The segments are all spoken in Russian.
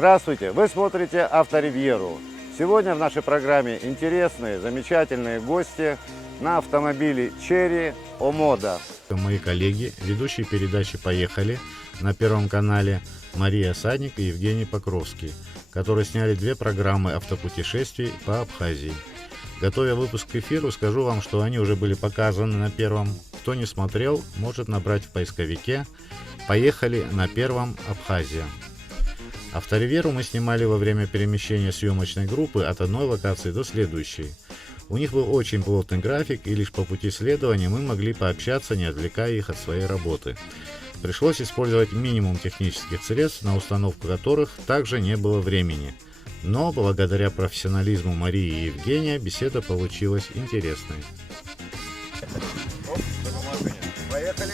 Здравствуйте! Вы смотрите Авторивьеру. Сегодня в нашей программе интересные, замечательные гости на автомобиле Chery Omoda. Мои коллеги, ведущие передачи «Поехали» на Первом канале Мария Садник и Евгений Покровский, которые сняли 2 программы автопутешествий по Абхазии. Готовя выпуск к эфиру, скажу вам, что они уже были показаны на Первом. Кто не смотрел, может набрать в поисковике «Поехали» на Первом Абхазия. Авторивьеру мы снимали во время перемещения съемочной группы от одной локации до следующей. У них был очень плотный график, и лишь по пути следования мы могли пообщаться, не отвлекая их от своей работы. Пришлось использовать минимум технических средств, на установку которых также не было времени. Но благодаря профессионализму Марии и Евгения беседа получилась интересной. Поехали!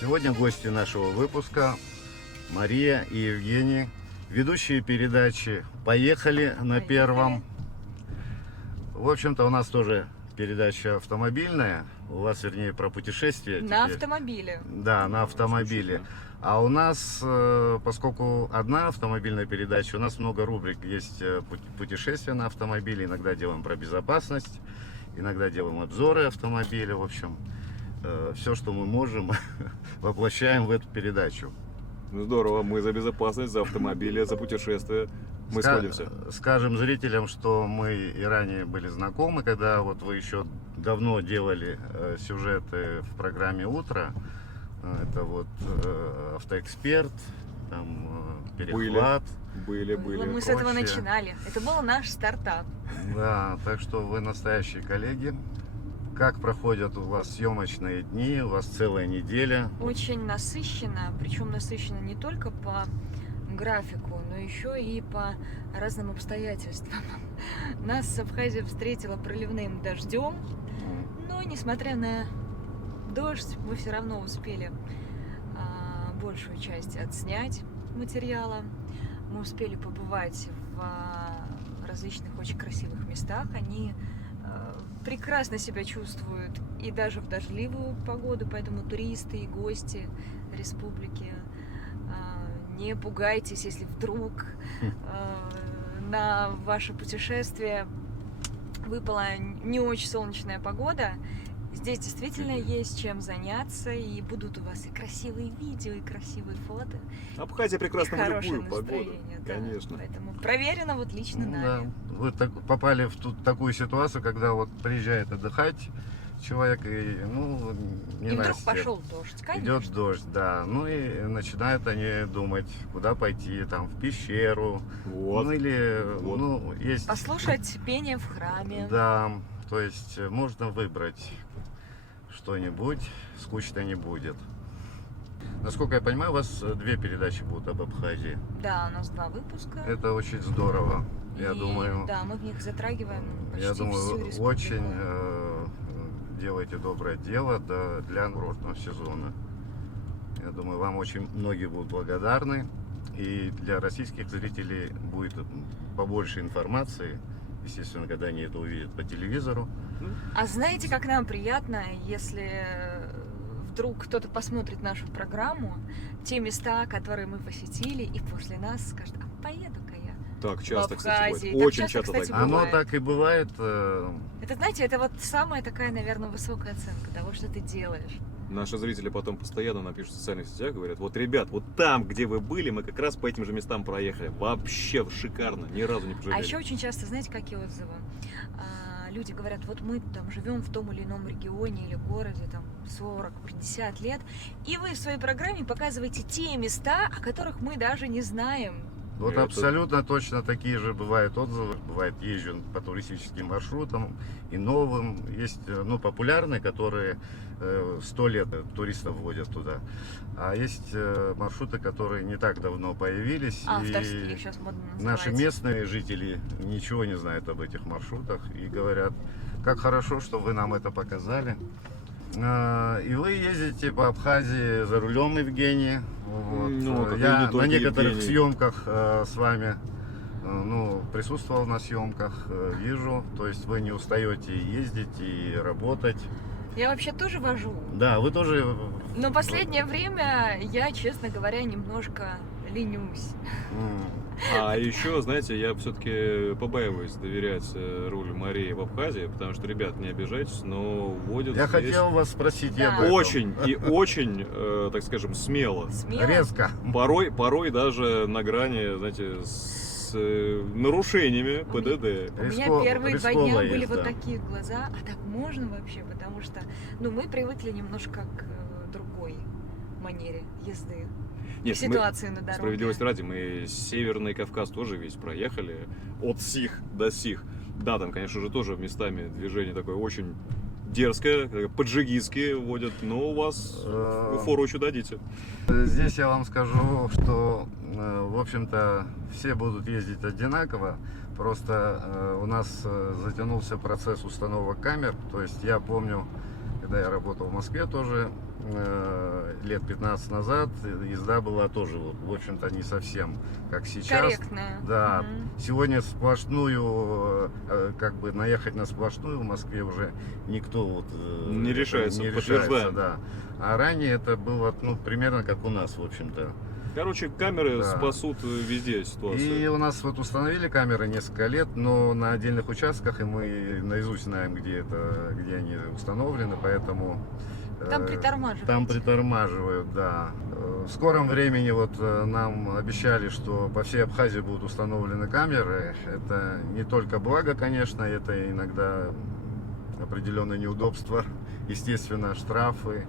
Сегодня гости нашего выпуска Мария и Евгений, ведущие передачи «Поехали» на Первом. В общем-то, у нас тоже передача автомобильная, у вас, вернее, про путешествия. На теперь. автомобиле. Да, на автомобиле. А у нас, поскольку одна автомобильная передача, у нас много рубрик. Есть путешествия на автомобиле, иногда делаем про безопасность, иногда делаем обзоры автомобиля, в общем. Все, что мы можем, воплощаем в эту передачу. Ну здорово, мы за безопасность, за автомобили, за путешествия. Мы сходимся. Скажем зрителям, что мы и ранее были знакомы, когда вот вы еще давно делали сюжеты в программе «Утро». Это вот «Автоэксперт», там «Перехват». Были. Мы с этого начинали. Это был наш стартап. Да, так что вы настоящие коллеги. Как проходят у вас съемочные дни? У вас целая неделя. Очень насыщенно, причем насыщенно не только по графику, но еще и по разным обстоятельствам. Нас Абхазия встретила проливным дождем, но несмотря на дождь, мы все равно успели большую часть отснять материала. Мы успели побывать в различных очень красивых местах. Они прекрасно себя чувствуют и даже в дождливую погоду, поэтому туристы и гости республики, не пугайтесь, если вдруг на ваше путешествие выпала не очень солнечная погода. Здесь действительно есть чем заняться, и будут у вас и красивые видео, и красивые фото. Абхазия прекрасна в хорошее любую погоду. настроение, да. Конечно. Поэтому проверено вот лично нами. Да. Вы попали в такую ситуацию, когда вот приезжает отдыхать человек и не И вдруг Настя. пошел дождь, конечно. Идет дождь, да. Ну и начинают они думать, куда пойти, там, в пещеру. Вот. Ну или, Вот. есть... Послушать пение в храме. Да, то есть можно выбрать что-нибудь, скучно не будет. Насколько я понимаю, у вас 2 передачи будут об Абхазии. Да, у нас 2 выпуска. Это очень здорово, я И, думаю. Да, мы в них затрагиваем почти Я всю думаю, вы республику. очень делаете доброе дело для курортного сезона. Я думаю, вам очень многие будут благодарны. И для российских зрителей будет побольше информации. Естественно, когда они это увидят по телевизору. А знаете, как нам приятно, если вдруг кто-то посмотрит нашу программу, те места, которые мы посетили, и после нас скажет: а поеду-ка я. Так часто, В кстати, Абхазии. бывает. Так Очень часто, часто кстати, так. Оно бывает. так и бывает. Это, знаете, это вот самая такая, наверное, высокая оценка того, что ты делаешь. Наши зрители потом постоянно нам пишут в социальных сетях, говорят: вот, ребят, вот там, где вы были, мы как раз по этим же местам проехали. Вообще шикарно, ни разу не пожалели. А еще очень часто, знаете, какие отзывы? Люди говорят: вот мы там живем в том или ином регионе или городе там 40-50 лет, и вы в своей программе показываете те места, о которых мы даже не знаем. Вот Это- абсолютно точно такие же бывают отзывы. Бывает, езжу по туристическим маршрутам и новым. Есть популярные, которые 100 лет туристов водят туда. А есть маршруты, которые не так давно появились. Авторские, и их сейчас модно наши называть. местные жители ничего не знают об этих маршрутах и говорят: как хорошо, что вы нам это показали. И вы ездите по Абхазии за рулем, Евгений. Вот. Ну, как и Я не на только некоторых Евгений. съемках с вами присутствовал на съемках, вижу. То есть вы не устаете ездить и работать. Я вообще тоже вожу. Да, вы тоже. Но последнее время я, честно говоря, немножко ленюсь. А еще, знаете, я все-таки побаиваюсь доверять рулю Марии в Абхазии, потому что, ребят, не обижайтесь, но водят Я здесь хотел вас спросить Да. об этом. очень и очень, так скажем, смело. Смело. Резко. Порой даже на грани, знаете, с нарушениями ПДД. У меня первые 2 дня были вот такие глаза. А так можно вообще? Потому что мы привыкли немножко к другой манере езды. Нет, Ситуации на дороге. справедливости ради, мы Северный Кавказ тоже весь проехали, от сих до сих. Да, там, конечно же, тоже местами движение такое очень дерзкое, по-джигитски водят, но у вас фору еще дадите. Здесь я вам скажу, что, в общем-то, все будут ездить одинаково. Просто у нас затянулся процесс установок камер. То есть я помню, когда я работал в Москве тоже, лет 15 назад, езда была тоже, в общем-то, не совсем как сейчас. Корректная. Да, Мгм. сегодня сплошную, как бы наехать на сплошную в Москве уже никто Не решается, подтверждаем. да. А ранее это было, примерно как у нас, в общем-то. Короче, камеры Да. спасут везде И ситуацию. у нас установили камеры несколько лет, но на отдельных участках, и мы наизусть знаем, где они установлены, поэтому Там притормаживают. там притормаживают, да. В скором времени нам обещали, что по всей Абхазии будут установлены камеры. Это не только благо, конечно, это иногда определенные неудобства, естественно, штрафы.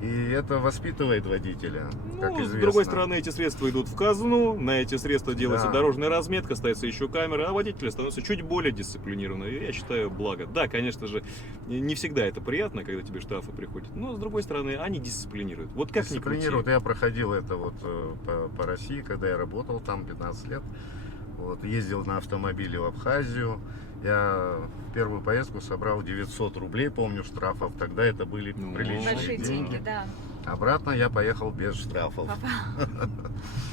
И это воспитывает водителя, как Ну, с известно. другой стороны, эти средства идут в казну, на эти средства делается Да. дорожная разметка, ставится еще камера, а водители становятся чуть более дисциплинированными. И я считаю, благо. Да, конечно же, не всегда это приятно, когда тебе штрафы приходят, но с другой стороны, они дисциплинируют. Вот как ни крути. Дисциплинируют. Я проходил это по России, когда я работал там 15 лет. Ездил на автомобиле в Абхазию. Я в первую поездку собрал 900 рублей, помню, штрафов. Тогда это были Ну, приличные Большие деньги, да. Обратно я поехал без штрафов.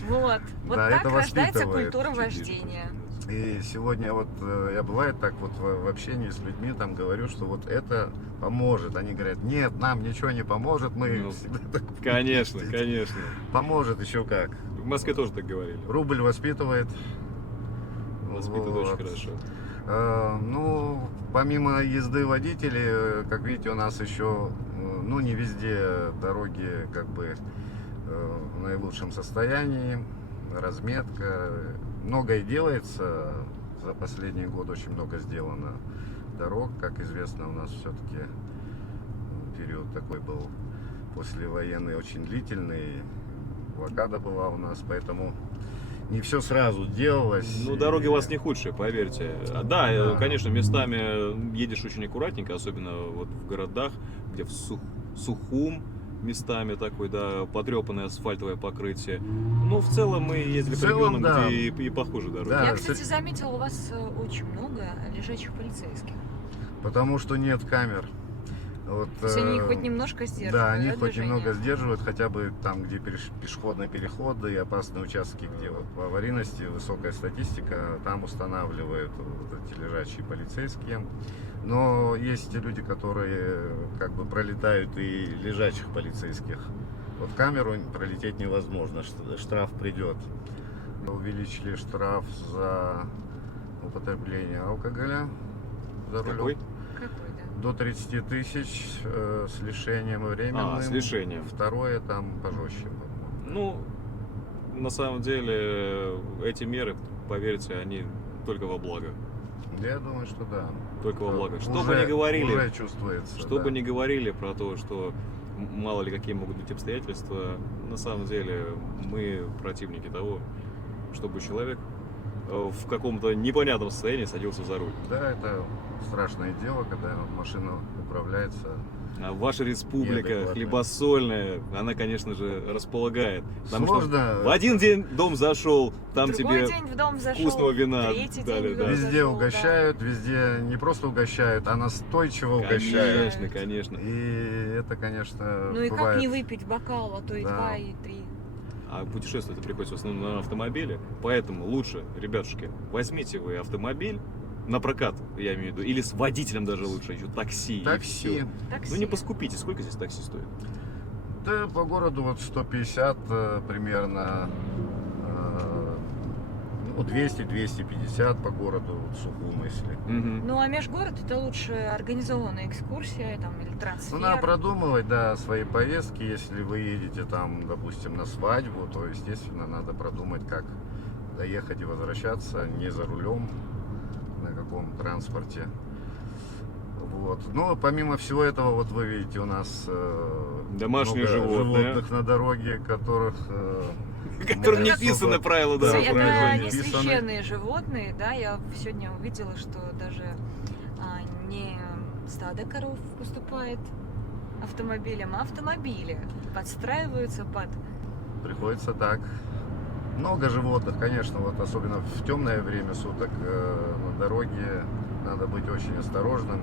Вот. Вот Да, так это рождается воспитывает. культура Чуть ниже вождения. И сегодня я бывает так в общении с людьми там говорю, что это поможет. Они говорят, нет, нам ничего не поможет, мы Ну, всегда так Конечно, будем ездить». конечно. Поможет еще как. В Москве тоже так говорили. Рубль воспитывает. Воспитывает очень Вот. хорошо. Помимо езды водителей, как видите, у нас еще, не везде дороги в наилучшем состоянии, разметка, многое делается, за последние годы очень много сделано дорог, как известно, у нас все-таки период такой был послевоенный, очень длительный, блокада была у нас, поэтому не все сразу делалось. Ну, дороги у вас не худшие, поверьте. Да, Да. конечно, местами едешь очень аккуратненько, особенно в городах, где в Сухум местами такой, да, потрепанное асфальтовое покрытие. Но в целом мы ездили В по целом, регионам, да. где и похуже дороги. Да. Я, кстати, заметила, у вас очень много лежачих полицейских. Потому что нет камер. То есть они хоть немножко сдерживают, Да, они хоть движение? немного сдерживают, хотя бы там, где пешеходные переходы и опасные участки, где по аварийности высокая статистика, там устанавливают эти лежачие полицейские. Но есть люди, которые пролетают и лежачих полицейских. Камеру пролететь невозможно, штраф придет. Увеличили штраф за употребление алкоголя за рулем. Какой? Какой, да? До 30 тысяч с лишением временным. С лишением. Второе там пожестче, по-моему. Ну, на самом деле, эти меры, поверьте, они только во благо. Я думаю, что да. Только во благо. Что Уже- бы ни говорили, Уже чувствуется. что да. бы ни говорили про то, что мало ли какие могут быть обстоятельства, на самом деле мы противники того, чтобы человек в каком-то непонятном состоянии садился за руль. Да, это страшное дело, когда машина управляется А ваша республика Неадекватная. хлебосольная, она, конечно же, располагает. Потому Сложно. что в один день в дом зашел, там В другой тебе день в дом зашел, вкусного вина третий дали, день в да. дом Везде зашел, да. угощают, везде не просто угощают, а настойчиво угощают. Конечно, конечно. И это, конечно, Ну и как бывает. не выпить бокал, а то и Да. 2, и 3. А путешествовать приходится в основном на автомобиле, поэтому лучше, ребятушки, возьмите вы автомобиль на прокат, я имею в виду, или с водителем даже лучше, еще такси, и Такси. всё. Такси. Ну не поскупите, сколько здесь такси стоит? Да, по городу вот 150 примерно, ну, 200-250 по городу, вот, Сухум, если. Мгм. Ну а межгород это лучше организованная экскурсия там, или трансфер. Ну, надо продумывать, да, свои поездки. Если вы едете там, допустим, на свадьбу, то, естественно, надо продумать, как доехать и возвращаться не за рулем, на каком транспорте. Вот. Но помимо всего этого, вот вы видите, у нас Домашние много животные. животных на дороге, которых Которым не как писаны особо- правила Да, дорожного правила Это не не движения. писаны. священные животные, да, я сегодня увидела, что даже не стадо коров поступает автомобилем, а автомобили подстраиваются под... Приходится так. Много животных, конечно, вот особенно в темное время суток на дороге надо быть очень осторожным.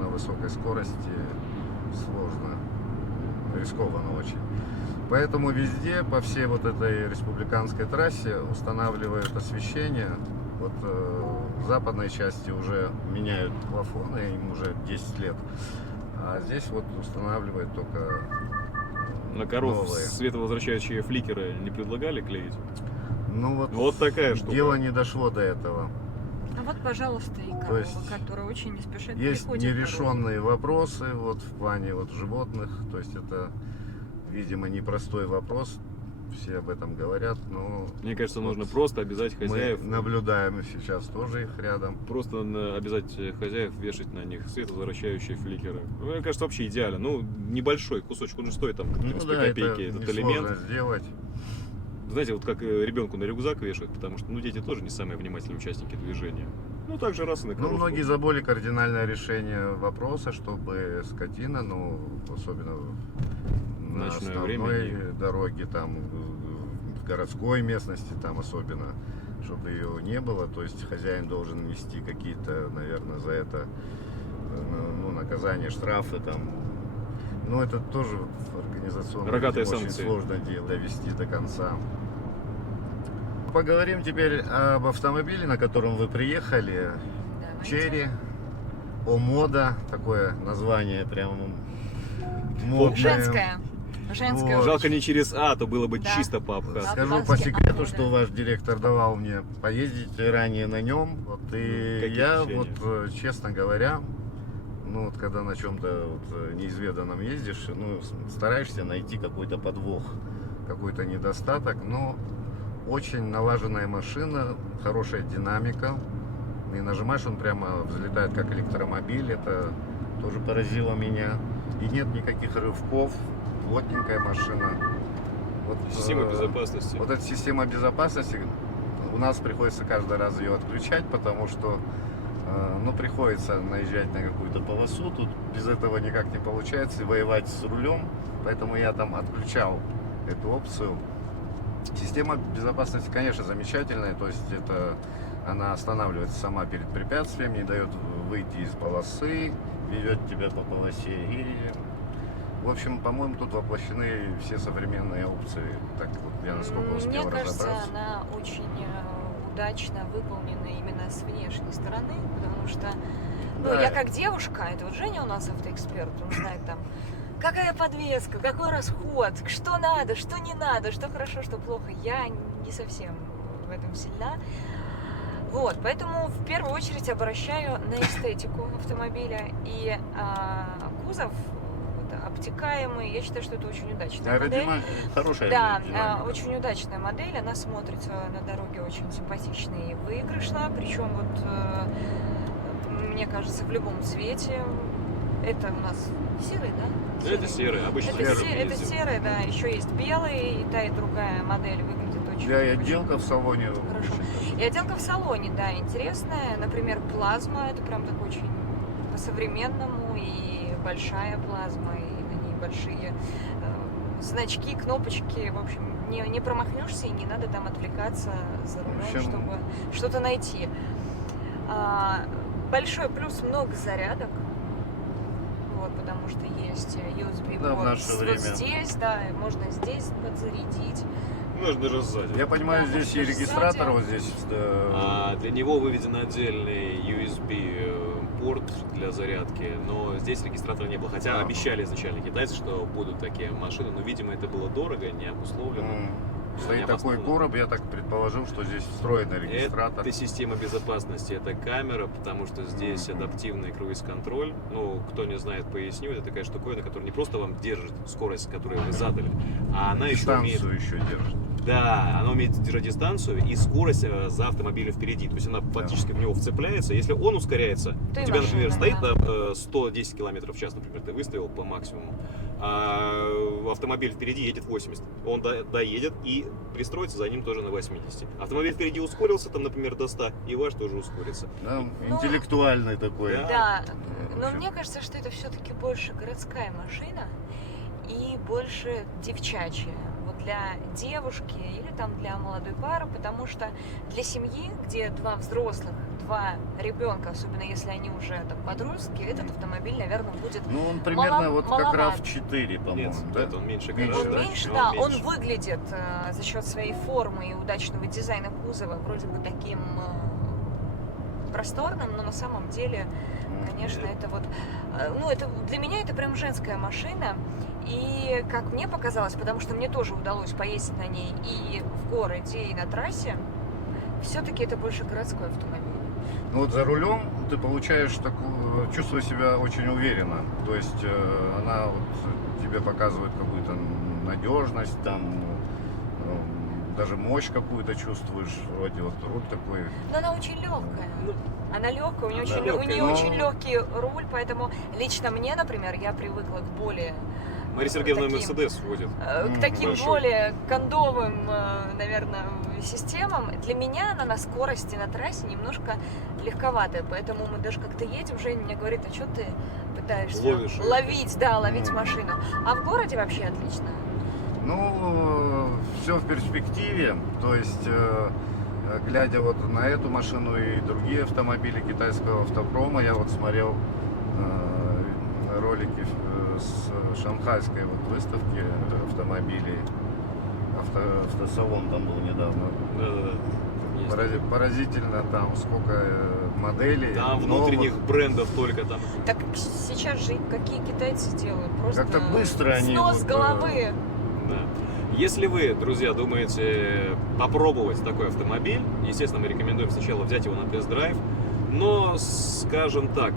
На высокой скорости сложно, рискованно очень. Поэтому везде, по всей вот этой республиканской трассе устанавливают освещение. Вот в западной части уже меняют плафоны, им уже 10 лет. А здесь вот устанавливают только На коров новые. световозвращающие фликеры не предлагали клеить? Ну Вот такая штука. Дело не дошло до этого. А вот, пожалуйста, и То корова, есть которая очень не спешит Есть приходит дорогу. нерешенные вопросы вот в плане вот животных. То есть это, видимо, непростой вопрос. Все об этом говорят, но Мне кажется, Вот нужно просто обязать мы хозяев, наблюдаем сейчас тоже их рядом. просто обязать хозяев вешать на них световозвращающие фликеры. Ну, мне кажется, вообще идеально. Ну, небольшой кусочек, он же стоит там Ну 32 да, копейки, это этот несложно элемент. сделать. Знаете, вот как ребенку на рюкзак вешают, потому что, ну, дети тоже не самые внимательные участники движения. Ну, так же раз и на Ну, коровку. многие за более кардинальное решение вопроса, чтобы скотина, ну, особенно на Ночное основной время дороге, там, в городской местности, там особенно, чтобы ее не было. То есть хозяин должен нести какие-то, наверное, за это ну, наказание, штрафы там. Но это тоже вот организационно Рогатые очень санкции. сложно дело довести до конца. Поговорим теперь об автомобиле, на котором вы приехали. Давайте. Черри, Омода, такое название прям модное. Женская. Женская. Вот. Жалко не через А, то было бы Да. чисто по-абхазски. Да. Скажу по Обалдеть, секрету, Омода. что ваш директор давал мне поездить ранее на нем. Вот, и Какие я, впечатления? вот, честно говоря, ну вот когда на чем-то вот, неизведанном ездишь, ну, стараешься найти какой-то подвох, какой-то недостаток, но очень налаженная машина, хорошая динамика. И нажимаешь, он прямо взлетает как электромобиль. Это тоже поразило меня. И нет никаких рывков. Плотненькая машина. Вот, Система безопасности. вот эта система безопасности, у нас приходится каждый раз ее отключать, потому что ну, приходится наезжать на какую-то полосу. Тут без этого никак не получается и воевать с рулем. Поэтому я там отключал эту опцию. Система безопасности, конечно, замечательная. То есть это она останавливается сама перед препятствием, не дает выйти из полосы, ведет тебя по полосе. И, в общем, по-моему, тут воплощены все современные опции. Так вот, я насколько успел Мне кажется, разобраться. она очень удачно выполнена именно с внешней стороны, потому что, ну, Да. я как девушка, это вот Женя у нас автоэксперт, он знает там, какая подвеска, какой расход, что надо, что не надо, что хорошо, что плохо. Я не совсем в этом сильна. Вот, поэтому в первую очередь обращаю на эстетику автомобиля и кузов вот, обтекаемый. Я считаю, что это очень удачная модель. Аэродинамика хорошая. Да, динамика. очень удачная модель, она смотрится на дороге очень симпатично и выигрышно, причем вот мне кажется в любом цвете. Это у нас серый, да? Это серый, обычно Это, серый это ездим. серый, да, еще есть белый, и та и другая модель выглядит очень Да, и очень отделка в салоне. хорошо. очень И отделка в салоне, да, интересная. Например, плазма, это прям так очень по-современному и большая плазма, и на ней большие значки, кнопочки. В общем, не промахнешься, и не надо там отвлекаться за рулем, В общем, чтобы что-то найти. Большой плюс — много зарядок. Вот, потому что есть USB Да, в порт наше вот время. здесь, да, и можно здесь подзарядить. Можно даже сзади. Я понимаю, Да, здесь и может, регистратор сзади. вот здесь. Для него выведен отдельный USB порт для зарядки, но здесь регистратора не было. Хотя Ага. обещали изначально китайцы, что будут такие машины, но, видимо, это было дорого, не обусловлено. Стоит такой необоснованно. короб, я так предположил, что здесь встроенный регистратор. Это система безопасности, это камера, потому что здесь Мгм. адаптивный круиз-контроль. Ну, кто не знает, поясню, это такая штуковина, которая не просто вам держит скорость, которую вы задали, а она еще умеет... Дистанцию еще держит. Да, она умеет держать дистанцию и скорость за автомобилем впереди. То есть она фактически в него вцепляется. Если он ускоряется, То у и тебя, например, машина, стоит на 110 км в час, например, ты выставил по максимуму, а автомобиль впереди едет 80. Он доедет и пристроится за ним тоже на 80. Автомобиль впереди ускорился, там, например, до 100, и ваш тоже ускорится. Да, Ну, интеллектуальный такой. да. Да, В но общем. мне кажется, что это все-таки больше городская машина и больше девчачья. Вот для девушки или там для молодой пары, потому что для семьи, где 2 взрослых, 2 ребенка, особенно если они уже там подростки, этот автомобиль, наверное, будет... Ну, он примерно вот как маловат. RAV4, Нет, по-моему, да? это он меньше Меньше, гораздо. Он меньше, Он да, он меньше. выглядит за счет своей формы и удачного дизайна кузова вроде бы таким просторным, но на самом деле, конечно, это вот, ну, это для меня это прям женская машина. И как мне показалось, потому что мне тоже удалось поездить на ней и в городе, и на трассе, все-таки это больше городской автомобиль. Ну вот за рулем ты получаешь такую, чувствуешь себя очень уверенно. То есть она вот тебе показывает какую-то надежность, там даже мощь какую-то чувствуешь, вроде вот руль такой. Но она очень легкая. Ну, Она легкая, у нее Да, очень, у легкая, нее но- очень легкий руль, поэтому лично мне, например, я привыкла к более Мария Сергеевна таким, Мерседес водит. к таким большой. более кондовым, наверное, системам. Для меня она на скорости на трассе немножко легковатая, поэтому мы даже как-то едем, Женя мне говорит, а что ты пытаешься Ловишь её. ловить, да, ловить Мгм. машину. А в городе вообще отлично. Ну, все в перспективе. То есть, глядя вот на эту машину и другие автомобили китайского автопрома, я вот смотрел ролики с шанхайской вот выставки автомобилей. Автосалон там был недавно. Да-да-да. Есть. Поразительно там сколько моделей. Там новых. внутренних брендов только там. Так сейчас же какие китайцы делают? Просто Как-то быстро они снос вот, головы. Да. Если вы, друзья, думаете попробовать такой автомобиль, естественно, мы рекомендуем сначала взять его на тест-драйв. Но, скажем так,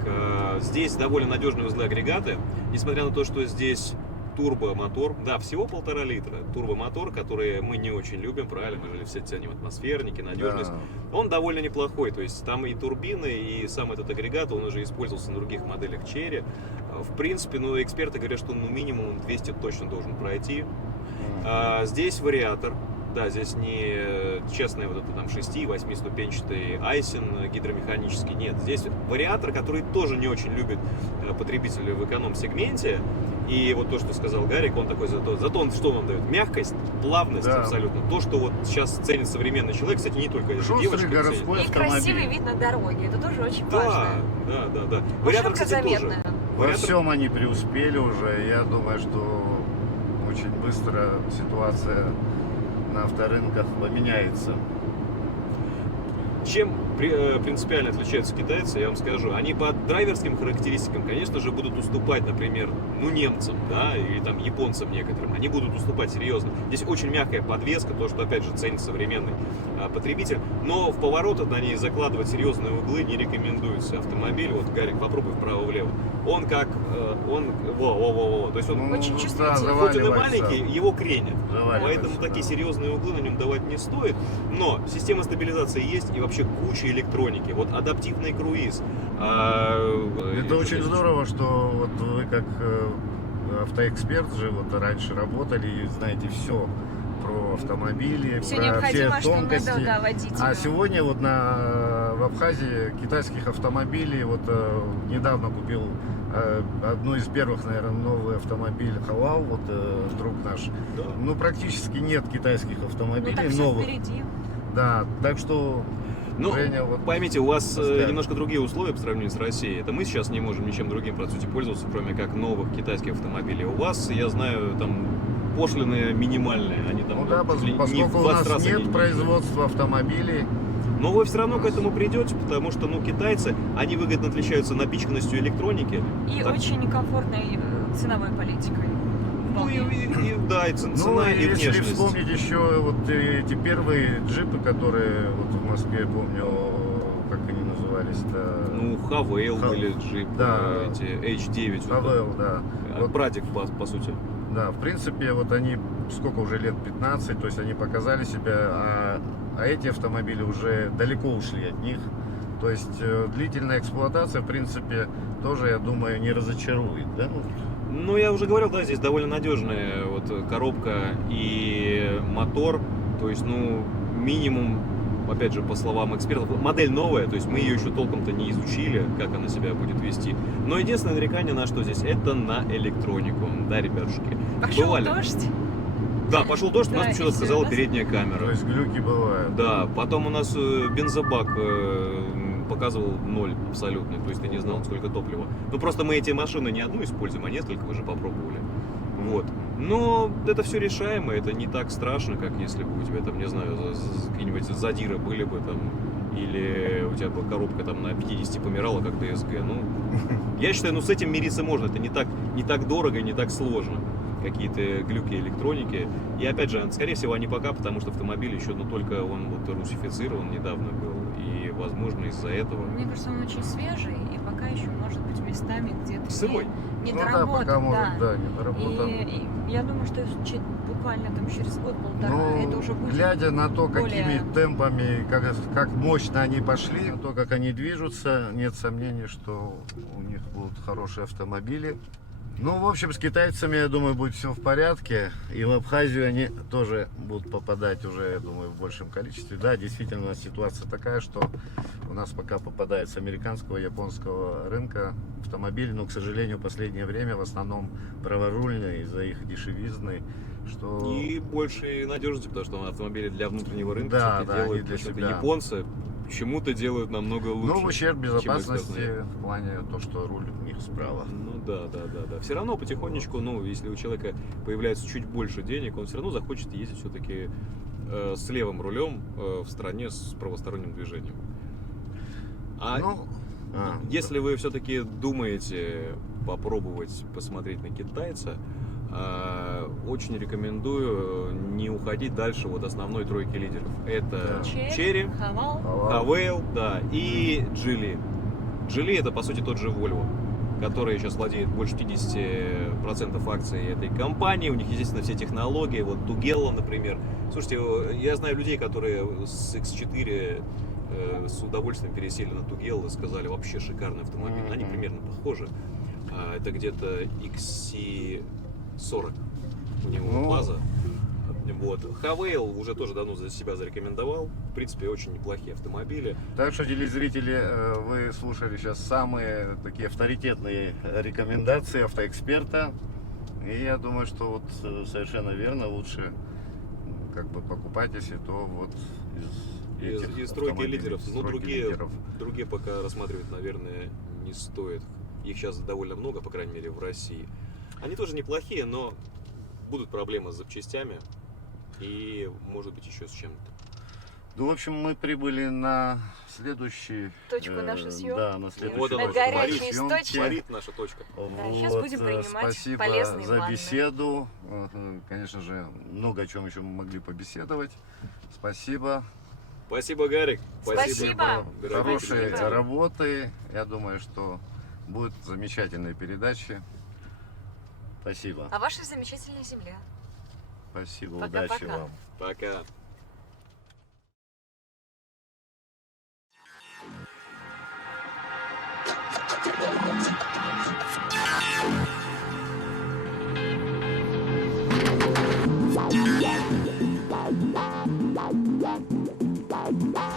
здесь довольно надежные узлы-агрегаты, несмотря на то, что здесь турбомотор, да, всего 1,5 литра, турбомотор, который мы не очень любим, правильно, мы же все ценим атмосферники, надежность. Да. Он довольно неплохой, то есть там и турбины, и сам этот агрегат, он уже использовался на других моделях Chery. В принципе, ну, эксперты говорят, что ну, минимум 200 точно должен пройти. Здесь вариатор. Да, здесь не честный вот этот там 6-8 ступенчатый Айсен гидромеханический, нет. Здесь вариатор, который тоже не очень любит потребители в эконом-сегменте. И вот то, что сказал Гарик, он такой зато он что нам дает? Мягкость, плавность Да. абсолютно. То, что вот сейчас ценит современный человек, кстати, не только Шустрый девочки городской И красивый автомобиль. вид на дороге. Это тоже очень ценят. важно. Да. Вариатор, Машинка кстати, тоже. заметная. Во Вариатор- всем они преуспели уже. Я думаю, что очень быстро ситуация на авторынках поменяется. Чем принципиально отличаются китайцы, я вам скажу. Они по драйверским характеристикам, конечно же, будут уступать, например, ну, немцам, да, или там японцам некоторым. Они будут уступать серьезно. Здесь очень мягкая подвеска, то, что, опять же, ценит современный потребитель. Но в поворотах на ней закладывать серьезные углы не рекомендуется. Автомобиль, вот, Гарик, попробуй вправо-влево. Он как, во. То есть он, Очень чувствительный. хоть он и заваливается. маленький, его кренит. Заваливается, Поэтому такие да. серьезные углы на нем давать не стоит. Но система стабилизации есть и вообще куча электроники. Вот адаптивный круиз. Это очень здорово, что вот вы как автоэксперт же вот раньше работали и знаете все про автомобили, Все про все необходимое, что тонкости. надо, да, водителю. А сегодня вот в Абхазии китайских автомобилей, вот недавно купил одну из первых, наверное, новый автомобиль Халал, вот друг наш. Да. Ну, практически нет китайских Ну автомобилей так все новых. впереди. Да, так что Ну, Женя, вот поймите, у вас поставил. немножко другие условия по сравнению с Россией. Это мы сейчас не можем ничем другим, по сути, пользоваться, кроме как новых китайских автомобилей. У вас, я знаю, там пошлины минимальные, они там ну да, чуть ли не в поскольку у 20 нас раз нет они- производства автомобилей, Но вы все равно к этому придете, потому что, ну, китайцы, они выгодно отличаются напичканностью электроники. И Так. очень некомфортной ценовой политикой. Ну и да, и цена, ну, и если внешность. вспомнить еще вот эти первые джипы, которые вот в Москве, помню, как они назывались-то, Ну, Хавейл Ха- были джип, да. эти H9. вот Хавел, да. это. Вот, Прадик, по сути. да, в принципе, вот они сколько уже лет, 15, то есть они показали себя, а эти автомобили уже далеко ушли от них. То есть длительная эксплуатация, в принципе, тоже, я думаю, не разочарует, да? Ну, я уже говорил, да, здесь довольно надежная вот коробка и мотор. То есть, ну, минимум, опять же, по словам экспертов, модель новая, то есть мы ее еще толком-то не изучили, как она себя будет вести. Но единственное нарекание на что здесь, это на электронику, да, ребятушки. Пошел Бывали. дождь. Да, пошел дождь, у нас Да, и почему-то всё, сказала да? передняя То камера. есть глюки бывают. Да, потом у нас бензобак показывал 0 абсолютный, то есть ты не знал, сколько топлива. Ну просто мы эти машины не одну используем, а несколько уже попробовали. Вот. Но это все решаемо, это не так страшно, как если бы у тебя там, не знаю, какие-нибудь задиры были бы там, или у тебя бы коробка там на 50 помирала, как DSG. Ну, я считаю, ну с этим мириться можно, это не так дорого и не так сложно. Какие-то глюки электроники. И опять же, скорее всего, они пока, потому что автомобиль еще, ну, только он вот русифицирован недавно был. И, возможно, из-за этого. Мне кажется, он очень свежий и пока еще может быть местами где-то Сырой. не Ну да, доработан. пока может, да. да, не доработан. И я думаю, что буквально там через год-полтора это Ну, уже будет. глядя на то, какими более- темпами, как мощно они пошли, на то, как они движутся, нет сомнений, что у них будут хорошие автомобили. Ну, в общем, с китайцами, я думаю, будет все в порядке. И в Абхазию они тоже будут попадать уже, я думаю, в большем количестве. Да, действительно, у нас ситуация такая, что у нас пока попадает с американского, японского рынка автомобили, но, к сожалению, в последнее время в основном праворульные из-за их дешевизны. Что... И большей надежности, потому что автомобили для внутреннего рынка Да, всё-таки да, они делают для почему-то себя. японцы. Почему-то делают намного лучше. Ну, в ущерб чем безопасности остальные. в плане то, что руль у них справа. Ну да. Все равно потихонечку, ну, если у человека появляется чуть больше денег, он все равно захочет ездить все-таки с левым рулем в стране с правосторонним движением. А Ну, если вы все-таки думаете попробовать посмотреть на китайца, очень рекомендую не уходить дальше вот основной тройки лидеров. Это Да. Черри, Хавал. Хавейл, да, и Джили. Джили это по сути тот же Volvo, который сейчас владеет больше 50% акций этой компании. У них, естественно, все технологии. Вот Тугелла, например. Слушайте, я знаю людей, которые с X4 с удовольствием пересели на Тугеллу и сказали, вообще шикарный автомобиль. Они примерно похожи. Это где-то XC40 у него Ну. база. Вот. Хавейл уже тоже давно за себя зарекомендовал. В принципе, очень неплохие автомобили. так что, телезрители, вы слушали сейчас самые такие авторитетные рекомендации автоэксперта. И я думаю, что вот совершенно верно, лучше как бы покупать, если то вот этих Из тройки автомобилей, лидеров. из Ну, тройки лидеров. другие пока рассматривать, наверное, не стоит. Их сейчас довольно много, по крайней мере, в России. Они тоже неплохие, но будут проблемы с запчастями и, может быть, еще с чем-то. Ну, в общем, мы прибыли на следующий... Точку нашей съемки. Да, на следующую Вот она, точку горячий нашей источник. съемки. Горит наша точка. Да, сейчас будем принимать Спасибо полезные за ванны. беседу. Конечно же, много о чем еще мы могли побеседовать. Спасибо. Спасибо, Гарик. Спасибо. дорогие Хорошей Спасибо. работы. Я думаю, что будут замечательные передачи. Спасибо. О вашей замечательной земле. Спасибо. Пока-пока. Удачи вам. Пока. Yeah. Пока.